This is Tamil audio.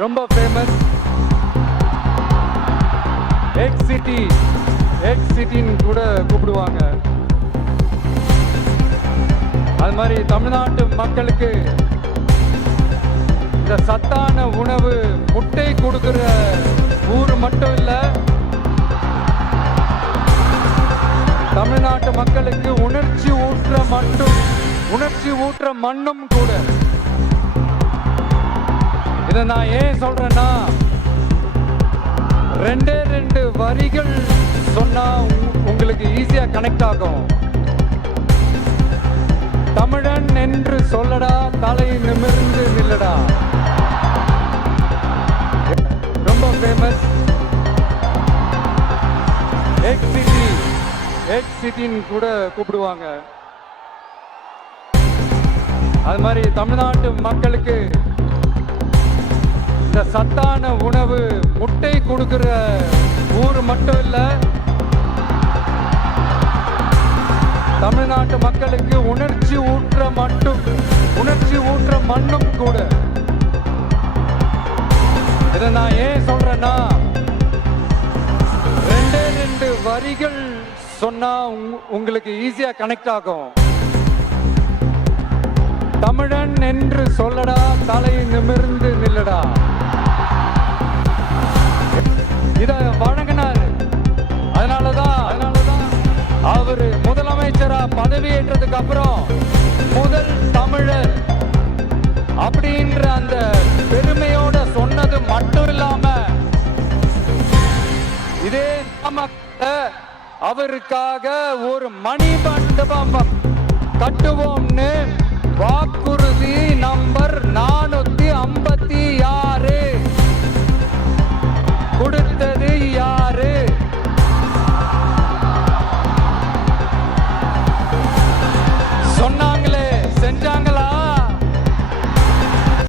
ரொம்ப ஃபேமஸ். எக்ஸ் சிட்டின்னு கூட கூப்பிடுவாங்க. அது மாதிரி தமிழ்நாட்டு மக்களுக்கு இந்த சத்தான உணவு முட்டை கொடுக்கிற ஊர் மட்டும் இல்ல, தமிழ்நாட்டு மக்களுக்கு உணர்ச்சி ஊற்ற மண்ணும் கூட. இதை நான் ஏன் சொல்றேன்னா, ரெண்டு வரிகள் சொன்னா உங்களுக்கு ஈஸியா கனெக்ட் ஆகும். தமிழன் என்று சொல்லடா, தலை நிமிர்ந்து நில்லடா. ரொம்ப ஃபேமஸ். எக்ஸ் சிட்டின்னு கூட கூப்பிடுவாங்க. அது மாதிரி தமிழ்நாட்டு மக்களுக்கு இந்த சத்தான உணவு முட்டை கொடுக்கிற ஊர் மட்டும் இல்ல, தமிழ்நாட்டு மக்களுக்கு உணர்ச்சி ஊற்ற மண்ணும் கூட. இதை நான் ஏன் சொல்றேன்னா, ரெண்டு வரிகள் சொன்னா உங்களுக்கு ஈஸியா கனெக்ட் ஆகும். தமிழன் என்று சொல்லடா, தலை நிமிர்ந்து நில்லடா. இத வழங்கினார். அதனாலதான் அவரு முதலமைச்சரா பதவியேற்றதுக்கு அப்புறம் முதல் தமிழர் அப்படின்ற அந்த பெருமையோட சொன்னது மட்டும் இல்லாம, இதே அவருக்காக ஒரு மணிமண்டபம் கட்டுவோம்னு வாக்கு